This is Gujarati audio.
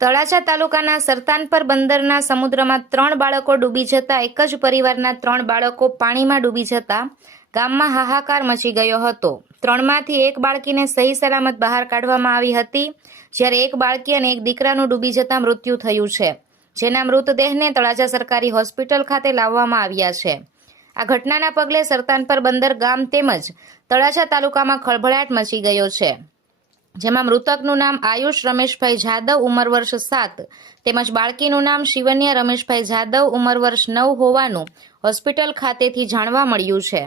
તળાજા તાલુકાના સરતાનપર બંદરના સમુદ્રમાં 3 બાળકો ડૂબી જતા એક જ પરિવારના 3 બાળકો પાણીમાં ડૂબી જતા ગામમાં હાહાકાર મચી ગયો હતો। 3માંથી એક બાળકીને સહી સલામત બહાર કાઢવામાં આવી હતી, જ્યારે એક બાળકી અને એક દીકરાનું ડૂબી જતા મૃત્યુ થયું છે, જેના મૃતદેહને તળાજા સરકારી હોસ્પિટલ ખાતે લાવવામાં આવ્યા છે। આ ઘટનાના પગલે સરતાનપર બંદર ગામ તેમજ તળાજા તાલુકામાં ખળભળાટ મચી ગયો છે, જેમાં મૃતકનું નામ આયુષ રમેશભાઈ જાદવ ઉંમર વર્ષ 7 તેમજ બાળકીનું નામ શિવન્યા રમેશભાઈ જાદવ ઉંમર વર્ષ 9 હોવાનું હોસ્પિટલ ખાતેથી જાણવા મળ્યું છે।